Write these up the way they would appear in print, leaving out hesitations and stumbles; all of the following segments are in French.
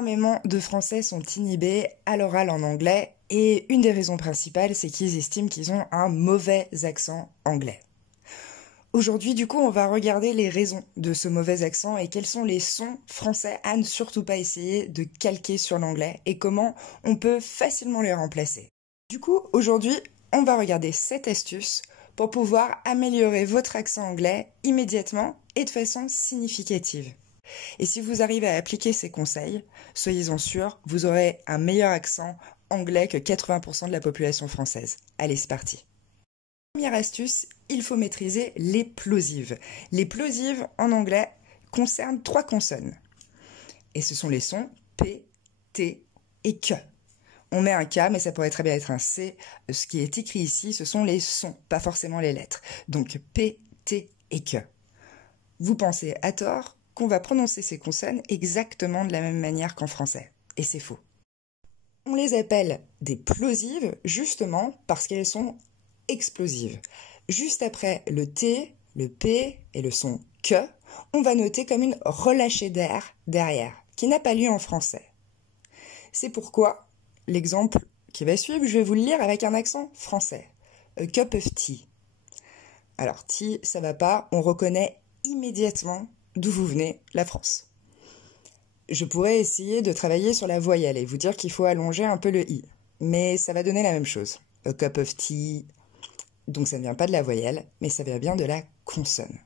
énormément de Français sont inhibés à l'oral en anglais et une des raisons principales, c'est qu'ils estiment qu'ils ont un mauvais accent anglais. Aujourd'hui, du coup, on va regarder les raisons de ce mauvais accent et quels sont les sons français à ne surtout pas essayer de calquer sur l'anglais et comment on peut facilement les remplacer. Du coup, aujourd'hui, on va regarder 7 astuces pour pouvoir améliorer votre accent anglais immédiatement et de façon significative. Et si vous arrivez à appliquer ces conseils, soyez-en sûrs, vous aurez un meilleur accent anglais que 80% de la population française. Allez, c'est parti. Première astuce, il faut maîtriser les plosives. Les plosives en anglais concernent 3 consonnes. Et ce sont les sons P, T et Q. On met un K, mais ça pourrait très bien être un C. Ce qui est écrit ici, ce sont les sons, pas forcément les lettres. Donc P, T et Q. Vous pensez à tort qu'on va prononcer ces consonnes exactement de la même manière qu'en français. Et c'est faux. On les appelle des plosives justement parce qu'elles sont explosives. Juste après le T, le P et le son Q, on va noter comme une relâchée d'air derrière, qui n'a pas lieu en français. C'est pourquoi l'exemple qui va suivre, je vais vous le lire avec un accent français. A cup of tea. Alors, tea, ça va pas, on reconnaît immédiatement d'où vous venez, la France. Je pourrais essayer de travailler sur la voyelle et vous dire qu'il faut allonger un peu le i, mais ça va donner la même chose. A cup of tea. Donc ça ne vient pas de la voyelle, mais ça vient bien de la consonne.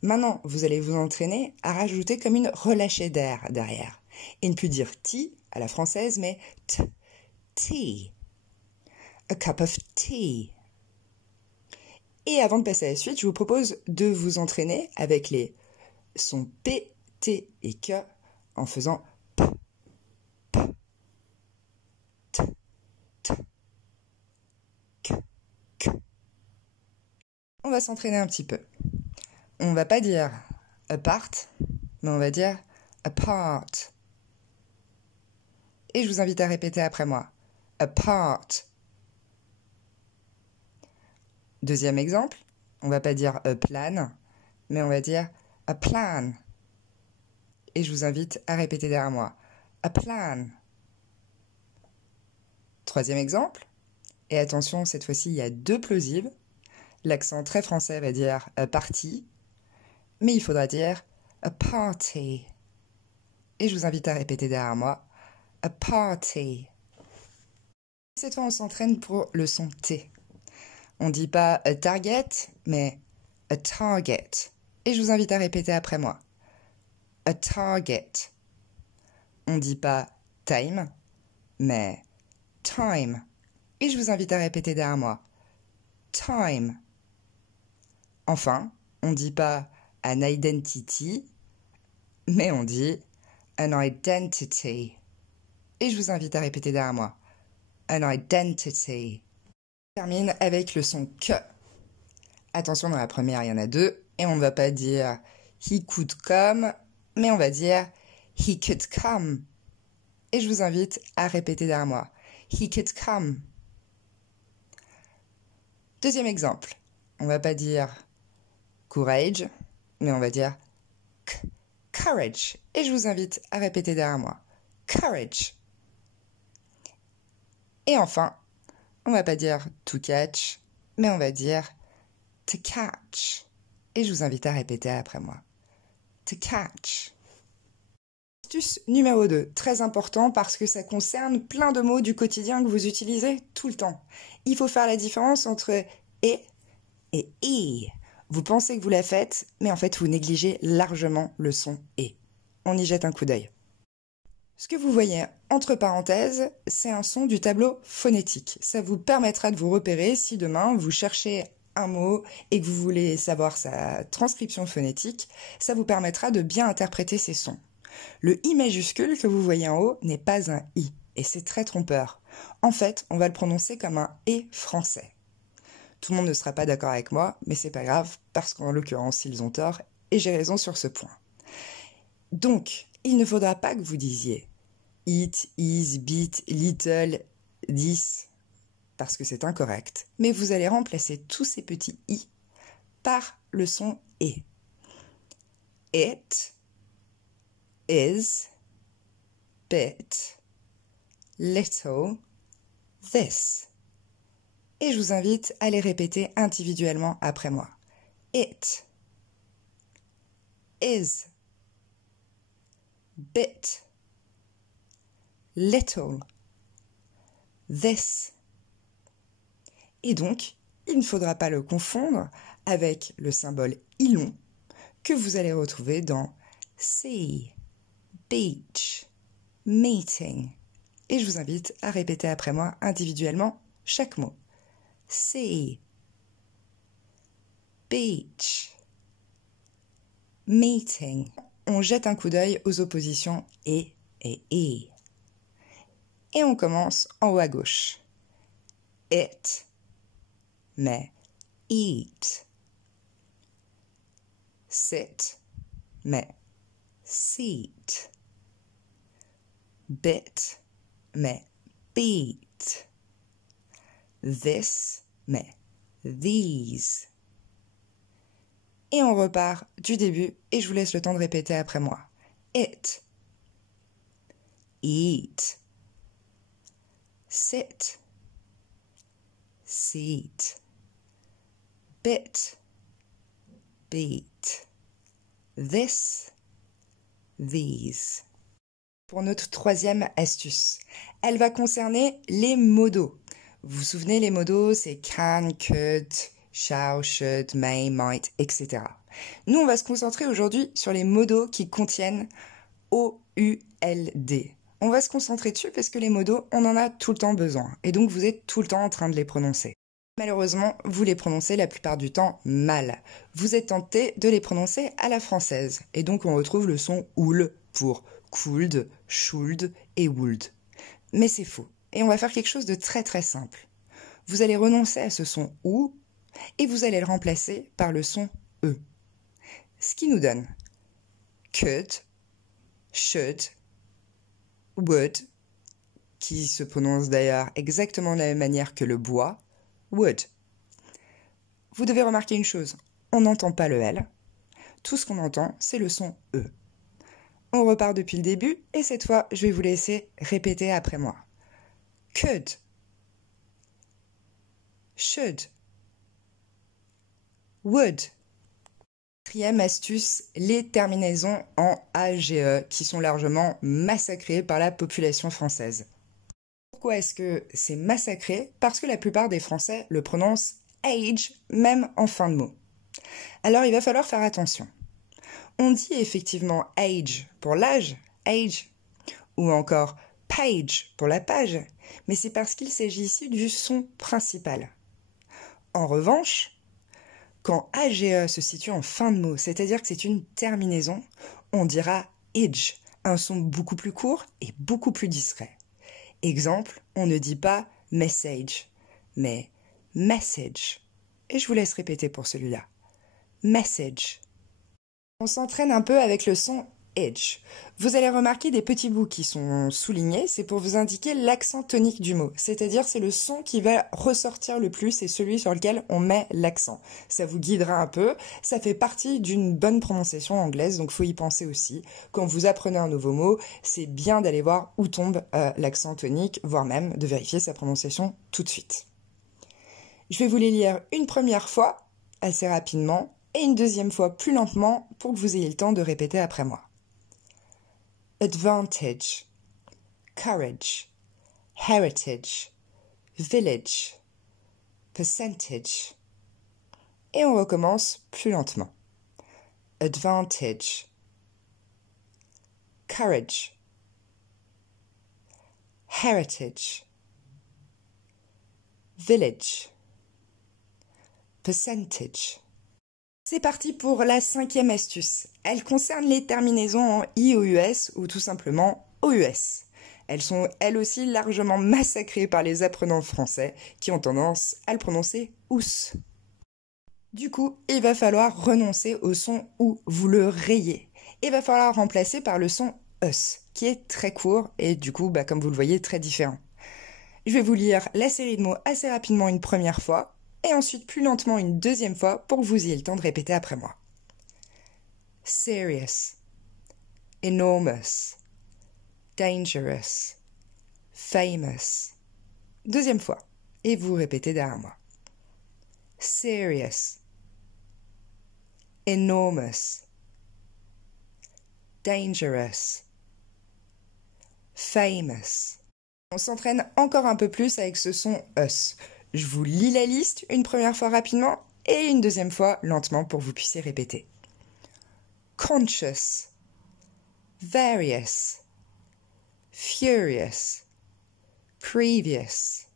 Maintenant, vous allez vous entraîner à rajouter comme une relâchée d'air derrière. Et ne plus dire tea à la française, mais t. Tea. A cup of tea. Et avant de passer à la suite, je vous propose de vous entraîner avec les sons P, T et Q en faisant P, P, T, T, K, K. On va s'entraîner un petit peu. On va pas dire apart, mais on va dire apart. Et je vous invite à répéter après moi. Apart. Deuxième exemple, on va pas dire a plan, mais on va dire a plan. Et je vous invite à répéter derrière moi. A plan. Troisième exemple, et attention, cette fois-ci, il y a 2 plosives. L'accent très français va dire a party, mais il faudra dire a party. Et je vous invite à répéter derrière moi. A party. Cette fois, on s'entraîne pour le son T. On ne dit pas a target, mais a target. Et je vous invite à répéter après moi. A target. On ne dit pas time, mais time. Et je vous invite à répéter derrière moi. Time. Enfin, on ne dit pas an identity, mais on dit an identity. Et je vous invite à répéter derrière moi. An identity. On termine avec le son Q. Attention, dans la première, il y en a 2. Et on ne va pas dire he could come, mais on va dire he could come. Et je vous invite à répéter derrière moi. He could come. Deuxième exemple. On ne va pas dire courage, mais on va dire courage. Et je vous invite à répéter derrière moi. Courage. Et enfin, on ne va pas dire to catch, mais on va dire to catch. Et je vous invite à répéter après moi. To catch. Astuce numéro 2, très important parce que ça concerne plein de mots du quotidien que vous utilisez tout le temps. Il faut faire la différence entre et i. Vous pensez que vous la faites, mais en fait vous négligez largement le son et. On y jette un coup d'œil. Ce que vous voyez entre parenthèses, c'est un son du tableau phonétique. Ça vous permettra de vous repérer si demain vous cherchez un mot et que vous voulez savoir sa transcription phonétique, ça vous permettra de bien interpréter ces sons. Le i majuscule que vous voyez en haut n'est pas un i, et c'est très trompeur. En fait, on va le prononcer comme un et français. Tout le monde ne sera pas d'accord avec moi, mais c'est pas grave, parce qu'en l'occurrence, ils ont tort, et j'ai raison sur ce point. Donc, il ne faudra pas que vous disiez it, is, bit, little, this, parce que c'est incorrect, mais vous allez remplacer tous ces petits i par le son et. It is bit, little, this. Et je vous invite à les répéter individuellement après moi. It, is, bit, little, this. Et donc, il ne faudra pas le confondre avec le symbole ilon que vous allez retrouver dans sea, beach, meeting. Et je vous invite à répéter après moi individuellement chaque mot. Sea, beach, meeting. On jette un coup d'œil aux oppositions et et e. Et on commence en haut à gauche. It, mais eat. Sit, mais seat. Bit, mais beat. This, mais these. Et on repart du début et je vous laisse le temps de répéter après moi. It, eat, sit, seat, bit, beat, this, these. Pour notre troisième astuce, elle va concerner les modaux. Vous vous souvenez, les modaux, c'est can, could, shall, should, may, might, etc. Nous, on va se concentrer aujourd'hui sur les modaux qui contiennent O-U-L-D. On va se concentrer dessus parce que les modaux, on en a tout le temps besoin. Et donc, vous êtes tout le temps en train de les prononcer. Malheureusement, vous les prononcez la plupart du temps mal. Vous êtes tenté de les prononcer à la française. Et donc, on retrouve le son oul pour cooled, should et would. Mais c'est faux. Et on va faire quelque chose de très très simple. Vous allez renoncer à ce son OU et vous allez le remplacer par le son E. Ce qui nous donne could, should, would, qui se prononce d'ailleurs exactement de la même manière que le bois, would. Vous devez remarquer une chose, on n'entend pas le L. Tout ce qu'on entend, c'est le son E. On repart depuis le début et cette fois, je vais vous laisser répéter après moi. Could, should, would. Quatrième astuce, les terminaisons en AGE qui sont largement massacrées par la population française. Pourquoi est-ce que c'est massacré? Parce que la plupart des Français le prononcent age, même en fin de mot. Alors il va falloir faire attention. On dit effectivement age pour l'âge, age, ou encore page pour la page, mais c'est parce qu'il s'agit ici du son principal. En revanche, quand AGE se situe en fin de mot, c'est-à-dire que c'est une terminaison, on dira age, un son beaucoup plus court et beaucoup plus discret. Exemple, on ne dit pas message, mais message. Et je vous laisse répéter pour celui-là. Message. On s'entraîne un peu avec le son edge. Vous allez remarquer des petits bouts qui sont soulignés, c'est pour vous indiquer l'accent tonique du mot, c'est-à-dire c'est le son qui va ressortir le plus et celui sur lequel on met l'accent. Ça vous guidera un peu, ça fait partie d'une bonne prononciation anglaise, donc faut y penser aussi. Quand vous apprenez un nouveau mot, c'est bien d'aller voir où tombe l'accent tonique, voire même de vérifier sa prononciation tout de suite. Je vais vous les lire une première fois, assez rapidement, et une deuxième fois plus lentement pour que vous ayez le temps de répéter après moi. Advantage, courage, heritage, village, percentage. Et on recommence plus lentement. Advantage, courage, heritage, village, percentage. C'est parti pour la cinquième astuce. Elle concerne les terminaisons en IOUS ou tout simplement OUS. Elles sont elles aussi largement massacrées par les apprenants français qui ont tendance à le prononcer ous. Du coup, il va falloir renoncer au son OU, vous le rayez. Il va falloir remplacer par le son us, qui est très court et du coup, comme vous le voyez, très différent. Je vais vous lire la série de mots assez rapidement une première fois, et ensuite plus lentement une deuxième fois pour que vous ayez le temps de répéter après moi. Serious, enormous, dangerous, famous. Deuxième fois, et vous répétez derrière moi. Serious, enormous, dangerous, famous. On s'entraîne encore un peu plus avec ce son us. Je vous lis la liste une première fois rapidement et une deuxième fois lentement pour que vous puissiez répéter. Conscious, various, furious, previous,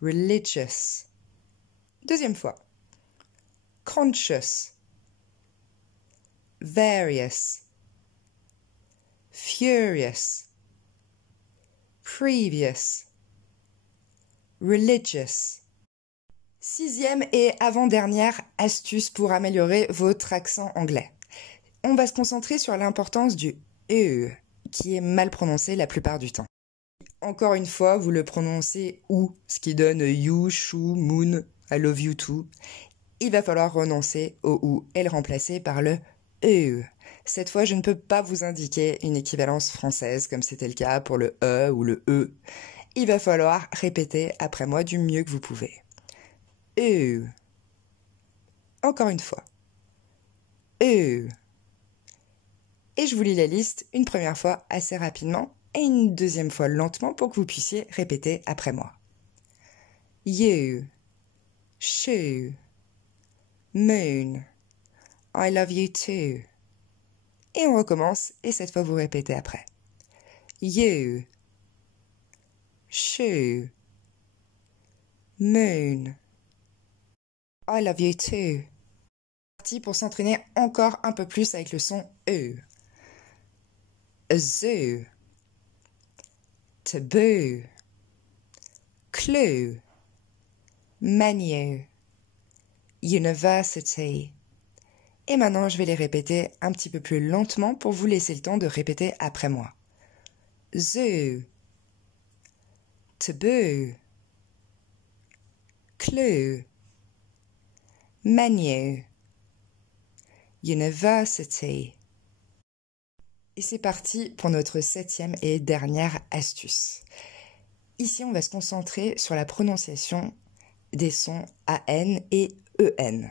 religious. Deuxième fois. Conscious, various, furious, previous, religious. Sixième et avant-dernière astuce pour améliorer votre accent anglais. On va se concentrer sur l'importance du E, qui est mal prononcé la plupart du temps. Encore une fois, vous le prononcez OU, ce qui donne you, chou, moon, I love you too. Il va falloir renoncer au OU et le remplacer par le E. Cette fois, je ne peux pas vous indiquer une équivalence française comme c'était le cas pour le E ou le E. Il va falloir répéter après moi du mieux que vous pouvez. E. Encore une fois. E. Et je vous lis la liste une première fois assez rapidement et une deuxième fois lentement pour que vous puissiez répéter après moi. You, shoe, moon, I love you too. Et on recommence et cette fois vous répétez après. You, shoe, moon, I love you too. Parti pour s'entraîner encore un peu plus avec le son E. A zoo, taboo, clue, menu, university. Et maintenant, je vais les répéter un petit peu plus lentement pour vous laisser le temps de répéter après moi. Zoo, taboo, clue, menu, university. Et c'est parti pour notre septième et dernière astuce. Ici, on va se concentrer sur la prononciation des sons AN et EN.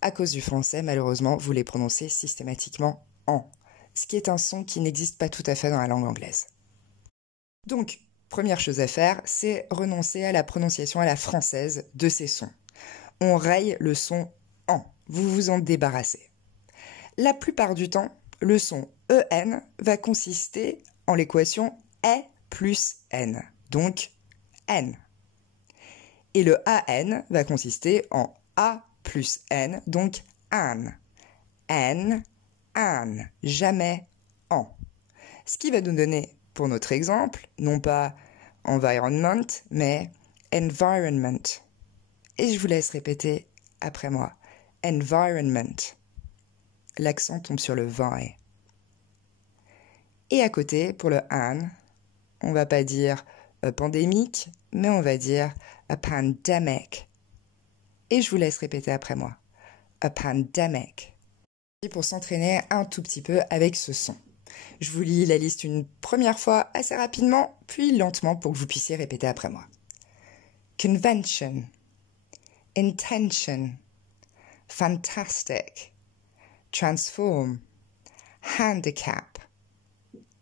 À cause du français, malheureusement, vous les prononcez systématiquement en, ce qui est un son qui n'existe pas tout à fait dans la langue anglaise. Donc, première chose à faire, c'est renoncer à la prononciation à la française de ces sons. On raye le son en, vous vous en débarrassez. La plupart du temps, le son EN va consister en l'équation E plus N, donc N. Et le AN va consister en A plus N, donc an. N, an, jamais en. Ce qui va nous donner, pour notre exemple, non pas environment, mais environment. Et je vous laisse répéter après moi. Environment. L'accent tombe sur le vi. Et à côté, pour le an, on va pas dire a pandémique, mais on va dire a pandemic. Et je vous laisse répéter après moi. A pandemic. Et pour s'entraîner un tout petit peu avec ce son. Je vous lis la liste une première fois assez rapidement, puis lentement pour que vous puissiez répéter après moi. Convention, intention, fantastic, transform, handicap.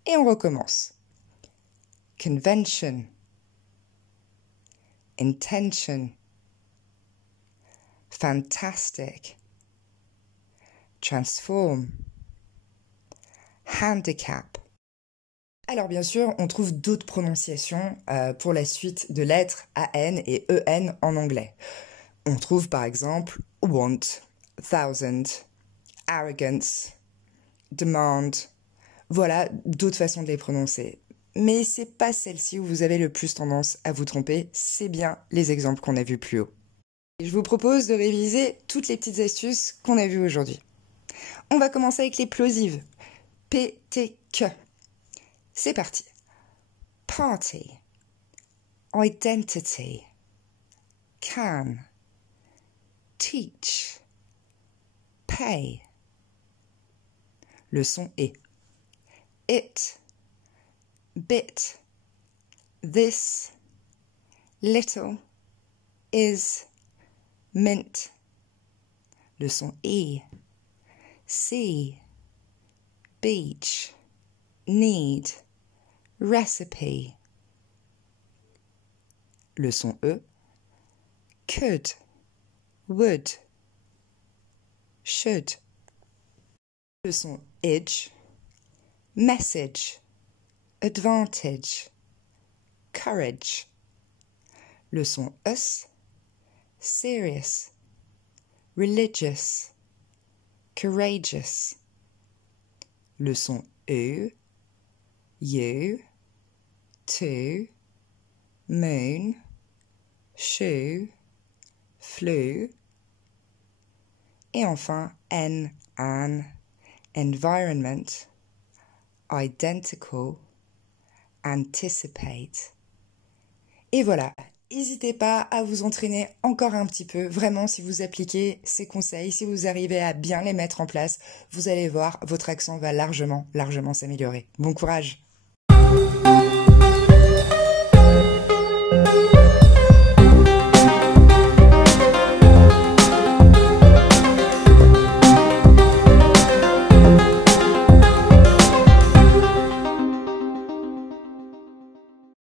Et on recommence. Convention, intention, fantastic, transform, handicap. Alors bien sûr, on trouve d'autres prononciations pour la suite de lettres AN et EN en anglais. On trouve par exemple want, thousand, arrogance, demand. Voilà d'autres façons de les prononcer. Mais c'est pas celle-ci où vous avez le plus tendance à vous tromper, c'est bien les exemples qu'on a vus plus haut. Et je vous propose de réviser toutes les petites astuces qu'on a vues aujourd'hui. On va commencer avec les plosives. P-T-Q. C'est parti. Party, identity, can, teach, pay. Le son est. It, bit, this, little, is, mint. Le son E. See, beach, need, recipe. Le son E. Could, would, should. Le son idge. Message, advantage, courage. Le son us. Serious, religious, courageous. Le son you, to, moon, shoe, flew. Et enfin an, environment, identical, anticipate. Et voilà, n'hésitez pas à vous entraîner encore un petit peu. Vraiment, si vous appliquez ces conseils, si vous arrivez à bien les mettre en place, vous allez voir, votre accent va largement s'améliorer. Bon courage!